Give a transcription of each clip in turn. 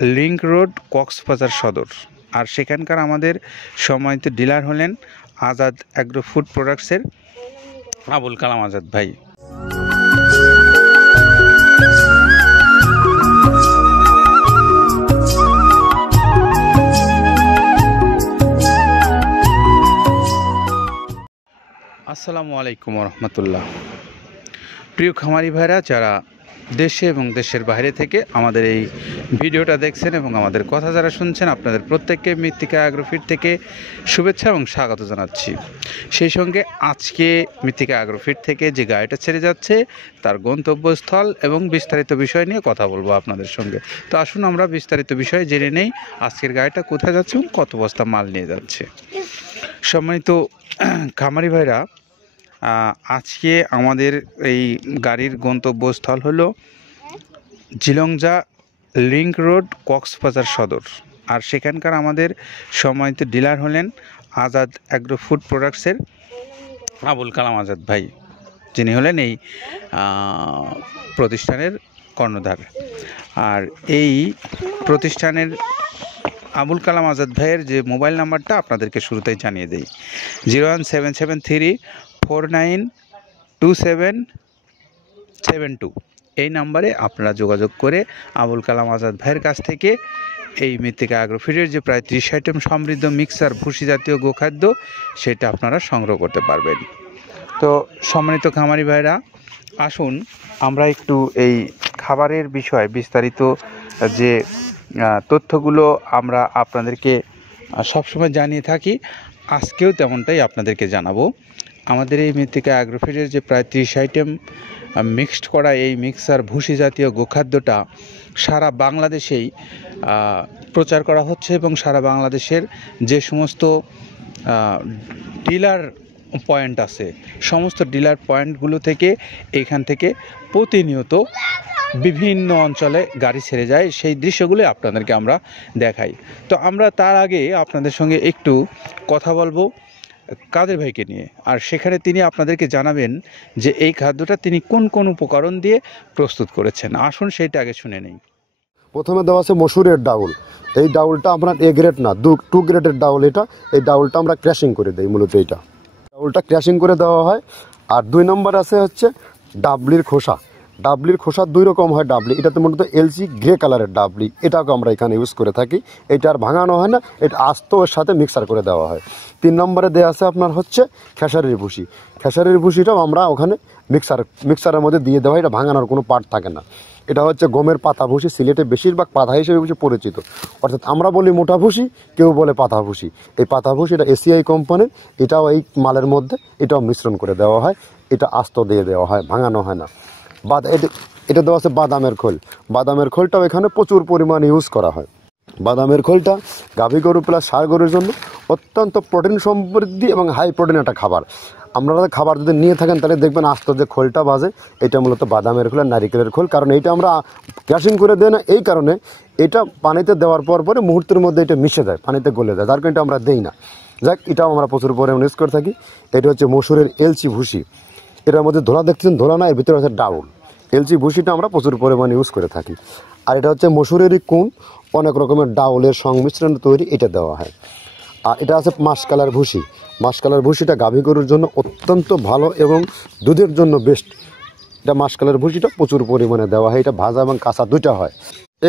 Link road, Cox's Bazar সদর। আর সেখানকার আমাদের সম্মানিত ডিলার হলেন আজাদ অ্যাগ্রো ফুড প্রোডাক্টসের আবুল কালাম আজাদ ভাই। আসসালামু আলাইকুম রহমতুল্লাহ। প্রিয় খামারি ভাইরা যারা দেশে এবং দেশের বাইরে থেকে আমাদের এই ভিডিওটা দেখছেন এবং আমাদের কথা যারা শুনছেন, আপনাদের প্রত্যেককে মৃত্তিকা অ্যাগ্রোফিট থেকে শুভেচ্ছা এবং স্বাগত জানাচ্ছি। সেই সঙ্গে আজকে মৃত্তিকা অ্যাগ্রোফিট থেকে যে গাড়িটা ছেড়ে যাচ্ছে তার গন্তব্যস্থল এবং বিস্তারিত বিষয় নিয়ে কথা বলবো আপনাদের সঙ্গে। তো আসুন আমরা বিস্তারিত বিষয় জেনে নেই, আজকের গাড়িটা কোথায় যাচ্ছে এবং কত বস্তা মাল নিয়ে যাচ্ছে। সম্মানিত খামারি ভাইরা, আজকে আমাদের এই গাড়ির গন্তব্যস্থল হলো জিলংজা লিংক রোড, কক্সবাজার সদর। আর সেখানকার আমাদের সম্মানিত ডিলার হলেন আজাদ অ্যাগ্রো ফুড প্রোডাক্টসের আবুল কালাম আজাদ ভাই, যিনি হলেন এই প্রতিষ্ঠানের কর্ণধার। আর এই প্রতিষ্ঠানের আবুল কালাম আজাদ ভাইয়ের যে মোবাইল নাম্বারটা আপনাদেরকে শুরুতেই জানিয়ে দেই, 01773492772। এই নাম্বারে আপনারা যোগাযোগ করে আবুল কালাম আজাদ ভাইয়ের কাছ থেকে এই মৃত্তিকা অ্যাগ্রোফিটের যে প্রায় 30 আইটেম সমৃদ্ধ মিক্সার ভুসি জাতীয় গোখাদ্য সেটা আপনারা সংগ্রহ করতে পারবেন। তো সম্মানিত খামারি ভাইরা, আসুন আমরা একটু এই খাবারের বিষয়ে বিস্তারিত যে তথ্যগুলো আমরা আপনাদেরকে সবসময় জানিয়ে থাকি, আজকেও তেমনটাই আপনাদেরকে জানাবো। আমাদের এই মৃত্তিকা অ্যাগ্রোফিটের যে প্রায় 30 আইটেম মিক্সড করা এই মিক্সার ভুসি জাতীয় গোখাদ্যটা সারা বাংলাদেশেই প্রচার করা হচ্ছে এবং সারা বাংলাদেশের যে সমস্ত ডিলার পয়েন্ট আছে, সমস্ত ডিলার পয়েন্টগুলো থেকে এখান থেকে প্রতিনিয়ত বিভিন্ন অঞ্চলে গাড়ি ছেড়ে যায়, সেই দৃশ্যগুলো আপনাদেরকে আমরা দেখাই। তো আমরা তার আগে আপনাদের সঙ্গে একটু কথা বলবো কাদের ভাইকে নিয়ে, আর সেখানে তিনি আপনাদেরকে জানাবেন যে এই খাদ্যটা তিনি কোন কোন উপকরণ দিয়ে প্রস্তুত করেছেন। আসুন সেইটা আগে শুনে নেই। প্রথমে দেওয়া আছে মসুরের ডাউল। এই ডাউলটা আপনার এ গ্রেড না, 2 গ্রেডের ডাউল এটা। এই ডাউলটা আমরা ক্র্যাশিং করে দিই, মূলত এইটা ডাউলটা ক্র্যাশিং করে দেওয়া হয়। আর 2 নম্বর আছে হচ্ছে ডাবলির খোসা। ডাবলির খোসা 2 রকম হয় ডাবলি, এটাতে মূলত এলসি গ্রে কালারের ডাবলি, এটাকে আমরা এখানে ইউজ করে থাকি। এটা আর ভাঙানো হয় না, এটা আস্ত ওর সাথে মিক্সার করে দেওয়া হয়। 3 নম্বরে দেওয়া আছে আপনার হচ্ছে খেসারির ভুসি। খেসারির ভুসিটাও আমরা ওখানে মিক্সারের মধ্যে দিয়ে দেওয়া হয়, এটা ভাঙানোর কোনো পার্ট থাকে না। এটা হচ্ছে গমের পাতা ভুসি, সিলেটে বেশিরভাগ পাতা হিসেবে পরিচিত, অর্থাৎ আমরা বলি মোটা ভুসি, কেউ বলে পাতা ভুসি। এই পাতা ভুসি এটা এসিআই কোম্পানির, এটাও এই মালের মধ্যে এটাও মিশ্রণ করে দেওয়া হয়, এটা আস্ত দিয়ে দেওয়া হয়, ভাঙানো হয় না। এটা দেওয়া আছে বাদামের খোল। বাদামের খোলটাও এখানে প্রচুর পরিমাণে ইউজ করা হয়। বাদামের খোলটা গাভী গরু প্লাস ষাঁড় গরুর জন্য অত্যন্ত প্রোটিন সমৃদ্ধি এবং হাই প্রোটিন একটা খাবার। আপনারা খাবার যদি নিয়ে থাকেন তাহলে দেখবেন আস্ত যে খোলটা বাজে, এটা মূলত বাদামের খোল আর নারিকেলের খোল। কারণ এইটা আমরা ক্র্যাশিং করে দেয় না, এই কারণে এটা পানিতে দেওয়ার পরে মুহূর্তের মধ্যে এটা মিশে যায়, পানিতে গলে যায়, যার কারণে এটা আমরা দেই না। যাক, এটাও আমরা প্রচুর পরিমাণে ইউজ করে থাকি। এটা হচ্ছে মসুরের এলচি ভুসি। এটার মধ্যে ধোলা দেখতেছেন, ধোলা না, এর ভিতরে হচ্ছে ডাউল। এলচি ভুসিটা আমরা প্রচুর পরিমাণে ইউজ করে থাকি। আর এটা হচ্ছে মসুরেরই কুন, অনেক রকমের ডাউলের সংমিশ্রণ তৈরি, এটা দেওয়া হয়। আর এটা আছে মাসকালার ভুসি। মাসকালার ভুসিটা গাভী গরুর জন্য অত্যন্ত ভালো এবং দুধের জন্য বেস্ট। এটা মাসকালার ভুসিটা প্রচুর পরিমাণে দেওয়া হয়, এটা ভাজা এবং কাঁচা দুইটা হয়।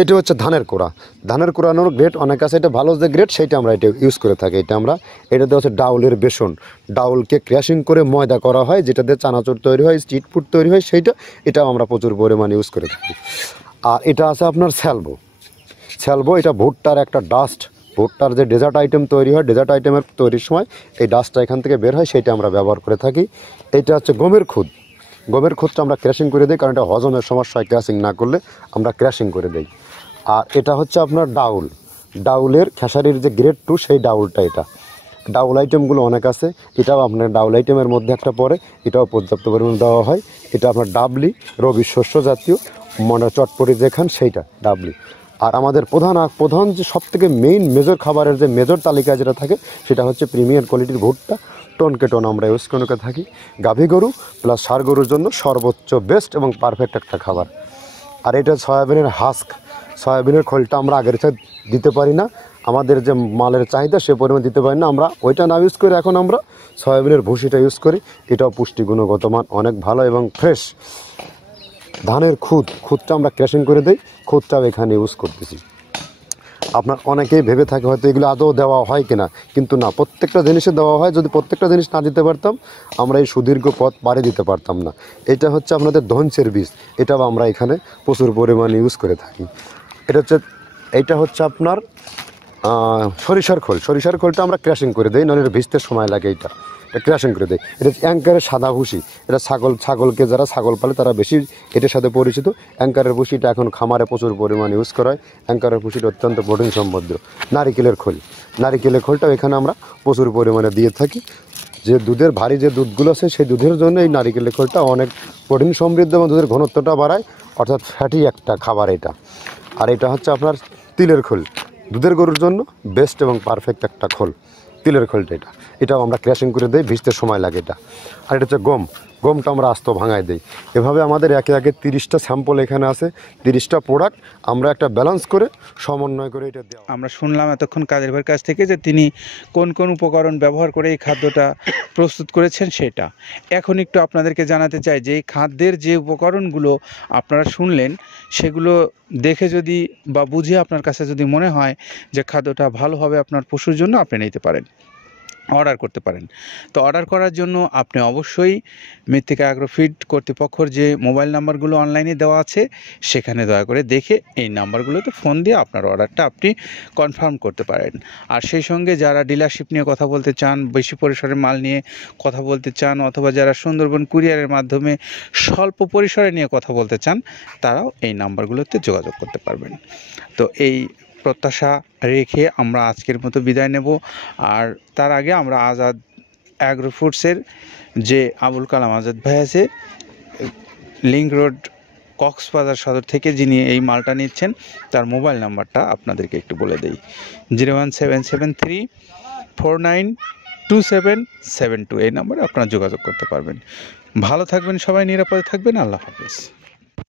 এটা হচ্ছে ধানের কোড়া। ধানের কোড়ানোর গ্রেড অনেক আছে, এটা ভালো যে গ্রেড সেইটা আমরা এটা ইউজ করে থাকি। এটা দেওয়া হচ্ছে ডাউলের বেসন। ডাউলকে ক্র্যাশিং করে ময়দা করা হয়, যেটা দিয়ে চানাচুর তৈরি হয়, স্ট্রিট ফুড তৈরি হয়, এটাও আমরা প্রচুর পরিমাণে ইউজ করে থাকি। আর এটা আছে আপনার স্যালবো। এটা ভুট্টার একটা ডাস্ট। ভুট্টার যে ডেজার্ট আইটেম তৈরি হয়, ডেজার্ট আইটেমের তৈরির সময় এই ডাস্টটা এখান থেকে বের হয়, সেইটা আমরা ব্যবহার করে থাকি। এটা হচ্ছে গমের খুদ। গমের খুদটা আমরা ক্র্যাশিং করে দিই, কারণ এটা হজমের সমস্যা হয়, ক্র্যাশিং না করলে আমরা ক্র্যাশিং করে দিই। আর এটা হচ্ছে আপনার ডাউলের খেসারির যে গ্রেড 2 সেই ডাউলটা। এটা ডাউল আইটেমগুলো অনেক আছে, এটাও আপনার ডাউল আইটেমের মধ্যে একটা পড়ে, এটাও পর্যাপ্ত পরিমাণ দেওয়া হয়। এটা আপনার ডাবলি, রবি শস্য জাতীয় মানে চটপটি যেখান সেইটা ডাবলি। আর আমাদের প্রধান যে সবথেকে মেইন মেজর খাবারের যে মেজর তালিকা যেটা থাকে, সেটা হচ্ছে প্রিমিয়ার কোয়ালিটির ভুট্টা। টনকে টন আমরা ইউজ করে থাকি। গাভী গরু প্লাস ষাঁড় গরুর জন্য সর্বোচ্চ বেস্ট এবং পারফেক্ট একটা খাবার। আর এটা সয়াবিনের হাস্ক। সয়াবিনের খোলটা আমরা আগের চেয়ে দিতে পারি না, আমাদের যে মালের চাহিদা সে পরিমাণ দিতে পারি না, আমরা ওইটা না ইউজ করে এখন আমরা সয়াবিনের ভুসিটা ইউজ করি। এটাও পুষ্টি গুণগত মান অনেক ভালো এবং ফ্রেশ। ধানের খুদটা আমরা ক্র্যাশিং করে দিই, খুদটাও এখানে ইউজ করতেছি। আপনার অনেকেই ভেবে থাকে হয়তো এগুলো আদৌ দেওয়া হয় কিনা, কিন্তু না, প্রত্যেকটা জিনিসে দেওয়া হয়। যদি প্রত্যেকটা জিনিস না দিতে পারতাম আমরা এই সুদীর্ঘ পথ পাড়ি দিতে পারতাম না। এটা হচ্ছে আপনাদের ধনসের বীজ, এটাও আমরা এখানে প্রচুর পরিমাণে ইউজ করে থাকি। এইটা হচ্ছে আপনার সরিষার খোলটা আমরা ক্র্যাশিং করে দিই, নাহলে এটা ভিজতে সময় লাগে। এটা ক্র্যাশিং করে দেয়। এটা অ্যাঙ্কারের সাদা ভুসি, এটা ছাগলকে যারা ছাগল পালে তারা বেশি এটার সাথে পরিচিত। অ্যাঙ্কারের ভুসিটা এখন খামারে প্রচুর পরিমাণে ইউজ করা হয়। অ্যাঙ্কারের ভুসিটা অত্যন্ত প্রোটিন সমৃদ্ধ। নারিকেলের খোলটাও এখানে আমরা প্রচুর পরিমাণে দিয়ে থাকি। যে দুধের ভারী যে দুধগুলো আছে সেই দুধের জন্য এই নারিকেলের খোলটা অনেক প্রোটিন সমৃদ্ধ এবং দুধের ঘনত্বটা বাড়ায়, অর্থাৎ ফ্যাটি একটা খাবার এটা। আর এটা হচ্ছে আপনার তিলের খোল, দুধের গরুর জন্য বেস্ট এবং পারফেক্ট একটা খোল, তিলের খোলটা। এটাও আমরা ক্র্যাশিং করে দিই, ভিজতে সময় লাগে এটা। আর এটা হচ্ছে গমটা আমরা আস্ত ভাঙায় দিই। এভাবে আমাদের একে 30টা স্যাম্পল এখানে আছে, 30টা প্রোডাক্ট আমরা একটা ব্যালেন্স করে সমন্বয় করে এটা দেওয়া। আমরা শুনলাম এতক্ষণ কাদের ভাইয়ের কাছ থেকে যে তিনি কোন কোন উপকরণ ব্যবহার করে এই খাদ্যটা প্রস্তুত করেছেন সেটা। এখন একটু আপনাদেরকে জানাতে চাই যে এই খাদ্যের যে উপকরণগুলো আপনারা শুনলেন সেগুলো দেখে যদি বা বুঝে আপনার কাছে যদি মনে হয় যে খাদ্যটা ভালো হবে আপনার পশুর জন্য, আপনি নিতে পারেন, অর্ডার করতে পারেন। তো অর্ডার করার জন্য আপনি অবশ্যই মৃত্তিকা অ্যাগ্রোফিড কর্তৃপক্ষের যে মোবাইল নাম্বারগুলো অনলাইনে দেওয়া আছে সেখানে দয়া করে দেখে এই নাম্বারগুলোতে ফোন দিয়ে আপনার অর্ডারটা আপনি কনফার্ম করতে পারেন। আর সেই সঙ্গে যারা ডিলারশিপ নিয়ে কথা বলতে চান, বেশি পরিসরের মাল নিয়ে কথা বলতে চান, অথবা যারা সুন্দরবন কুরিয়ারের মাধ্যমে স্বল্প পরিসরে নিয়ে কথা বলতে চান, তারাও এই নাম্বারগুলোতে যোগাযোগ করতে পারবেন। তো এই প্রত্যাশা রেখে আমরা আজকের মতো বিদায় নেব। আর তার আগে আমরা আজাদ অ্যাগ্রো ফুডসের যে আবুল কালাম আজাদ ভাই আছে, লিংক রোড কক্সবাজার সদর থেকে, যিনি এই মালটা নিচ্ছেন, তার মোবাইল নাম্বারটা আপনাদেরকে একটু বলে দেই। 01773492772, এই নাম্বারে আপনারা যোগাযোগ করতে পারবেন। ভালো থাকবেন সবাই, নিরাপদে থাকবেন। আল্লাহ হাফেজ।